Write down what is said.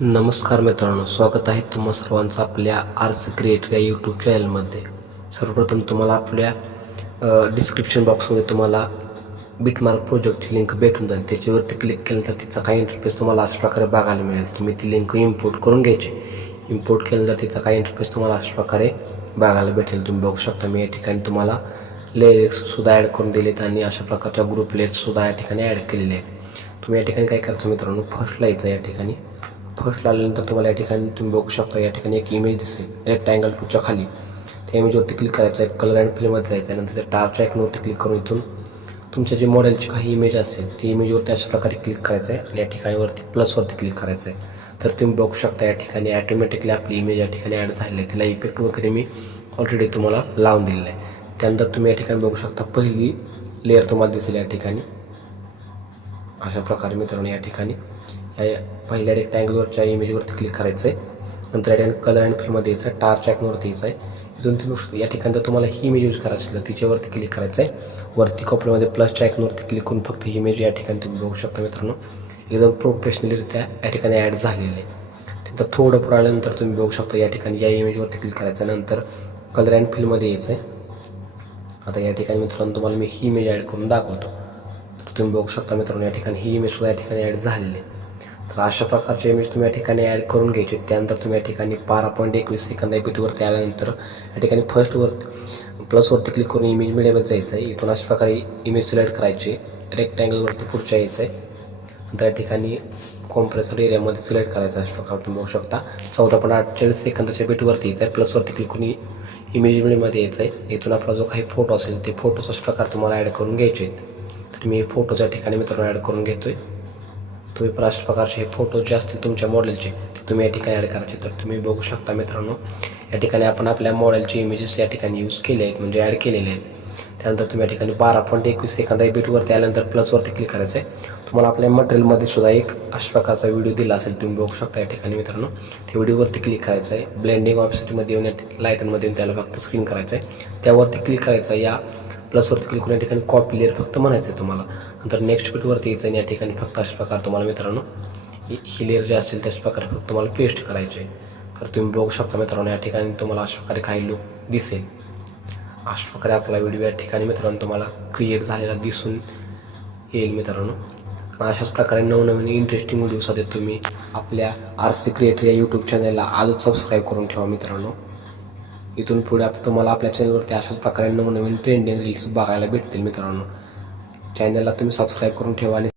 नमस्कार मित्रांनो, स्वागत आहे तुम्हा सर्वांचं आपल्या आर्स क्रिएटर या यूट्यूब चॅनलमध्ये. सर्वप्रथम तुम्हाला आपल्या डिस्क्रिप्शन बॉक्समध्ये तुम्हाला बिटमार्क प्रोजेक्टची लिंक भेटून जाईल. त्याच्यावरती क्लिक केलं तर तिचा काही इंटरफेस तुम्हाला अशा प्रकारे बघायला मिळेल. तुम्ही ती लिंक इम्पोर्ट करून घ्यायची. इम्पोर्ट केलं तर तिचा काही इंटरफेस तुम्हाला अशा प्रकारे बघायला भेटेल. तुम्ही बघू शकता मी या ठिकाणी तुम्हाला लेयर्ससुद्धा ॲड करून दिलेत आणि अशा प्रकारच्या ग्रुप लेयर्ससुद्धा या ठिकाणी ॲड केलेले आहेत. तुम्ही या ठिकाणी काय करायचं मित्रांनो, फर्स्टला यायचं. या ठिकाणी फर्स्टला आल्यानंतर तुम्हाला या ठिकाणी तुम्ही बघू शकता या ठिकाणी एक इमेज दिसेल रेक्टँगल टूच्या खाली. त्या इमेजवरती क्लिक करायचं आहे, कलर अँड फिलमध्ये जायचं आहे. नंतर त्या टारच्या आयकॉनवरती क्लिक करून इथून तुमच्या जे मॉडेलची काही इमेज असेल ती इमेजवरती अशा प्रकारे क्लिक करायचं आहे आणि या ठिकाणी वरती प्लसवरती क्लिक करायचं आहे. तर तुम्ही बघू शकता या ठिकाणी ॲटोमॅटिकली आपली इमेज या ठिकाणी ॲड झालेली आहे. तिला इफेक्ट वगैरे मी ऑलरेडी तुम्हाला लावून दिलेलं आहे. त्यानंतर तुम्ही या ठिकाणी बघू शकता पहिली लेअर तुम्हाला दिसेल या ठिकाणी अशा प्रकारे. मित्रांनो या ठिकाणी या पहिल्या रेक्टँगलवरच्या इमेजवरती क्लिक करायचं आहे. नंतर या ठिकाणी कलर अँड फिलमध्ये यायचं आहे, टारच्या आयकॉनवरती यायचं आहे. इथून तुम्ही या ठिकाणी जर तुम्हाला ही इमेज यूज करायची तर तिच्यावरती क्लिक करायचं आहे. वरती कोपऱ्यामध्ये प्लसच्या आयकॉनवरती क्लिक करून फक्त ही इमेज या ठिकाणी तुम्ही बघू शकता मित्रांनो एकदम प्रोफेशनलीरित्या या ठिकाणी ॲड झालेली आहे. त्यानंतर थोडं पुढे आल्यानंतर तुम्ही बघू शकता या ठिकाणी या इमेजवरती क्लिक करायचं. नंतर कलर अँड फिलमध्ये यायचं आहे. आता या ठिकाणी मित्रांनो तुम्हाला मी ही इमेज ॲड करून दाखवतो. तर तुम्ही बघू शकता मित्रांनो या ठिकाणी ही इमेजसुद्धा या ठिकाणी ॲड झालेली आहे. तर अशा प्रकारचे इमेज तुम्ही या ठिकाणी ॲड करून घ्यायचे. त्यानंतर तुम्ही या ठिकाणी 12.21 सेकंद बीटवरती आल्यानंतर या ठिकाणी फर्स्टवरती प्लसवरती क्लिक करून इमेज मीडियामध्ये जायचं आहे. इथून अशा प्रकारे इमेज सिलेक्ट करायची, रेक्टँगलवरती पुढच्या यायचं आहे. नंतर या ठिकाणी कॉम्प्रेसर एरियामध्ये सिलेक्ट करायचं अशा प्रकारे तुम्ही बघू शकता. 14.48 सेकंदाच्या बीटवरती यायचं आहे. प्लसवरती क्लिक करून इमेज मीडियामध्ये यायचं आहे. इथून आपला जो काही फोटो असेल ते फोटोच अशा प्रकारे तुम्हाला ॲड करून घ्यायचे आहेत. तर मी फोटोच्या ठिकाणी मित्रांनो ॲड करून घेतो आहे. तुम्ही पण अशा प्रकारचे हे फोटो जे असतील तुमच्या मॉडेलचे ते तुम्ही या ठिकाणी ॲड करायचे. तर तुम्ही बघू शकता मित्रांनो या ठिकाणी आपण आपल्या मॉडेलचे इमेजेस या ठिकाणी यूज केले आहेत, म्हणजे ॲड केलेले आहेत. त्यानंतर तुम्ही या ठिकाणी 12.21 सेकंद बीटवरती आल्यानंतर प्लसवरती क्लिक करायचं आहे. तुम्हाला आपल्या मटेरियलमध्ये सुद्धा एक अशा प्रकारचा व्हिडिओ दिला असेल, तुम्ही बघू शकता या ठिकाणी मित्रांनो. त्या व्हिडिओवरती क्लिक करायचं आहे. ब्लेंडिंग ऑप्शनमध्ये येऊन लाईटमध्ये येऊन त्याला फक्त स्क्रीन करायचं आहे. त्यावरती क्लिक करायचं आहे. या प्लसवरती क्लिक करून या ठिकाणी कॉपी लेअर फक्त म्हणायचं आहे तुम्हाला. नंतर नेक्स्ट बीटवरती यायचं आणि या ठिकाणी फक्त अशा प्रकारे तुम्हाला मित्रांनो ही लेअर जे असतील त्याच प्रकारे फक्त तुम्हाला पेस्ट करायचे आहे. तर तुम्ही बघू शकता मित्रांनो या ठिकाणी तुम्हाला अशा प्रकारे काही लुक दिसेल. अशा प्रकारे आपला व्हिडिओ या ठिकाणी मित्रांनो तुम्हाला क्रिएट झालेला दिसून येईल मित्रांनो. आणि अशाच प्रकारे नवनवीन इंटरेस्टिंग व्हिडिओसाठी तुम्ही आपल्या आरसी क्रिएटर या यूट्यूब चॅनलला आजच सबस्क्राईब करून ठेवा मित्रांनो. इथून पुढे तुम्हाला आपल्या चॅनलवरती अशाच प्रकारे नवनवीन ट्रेंडिंग रील्स बघायला भेटतील मित्रांनो. चॅनलला तुम्ही सबस्क्राईब करून ठेवा आणि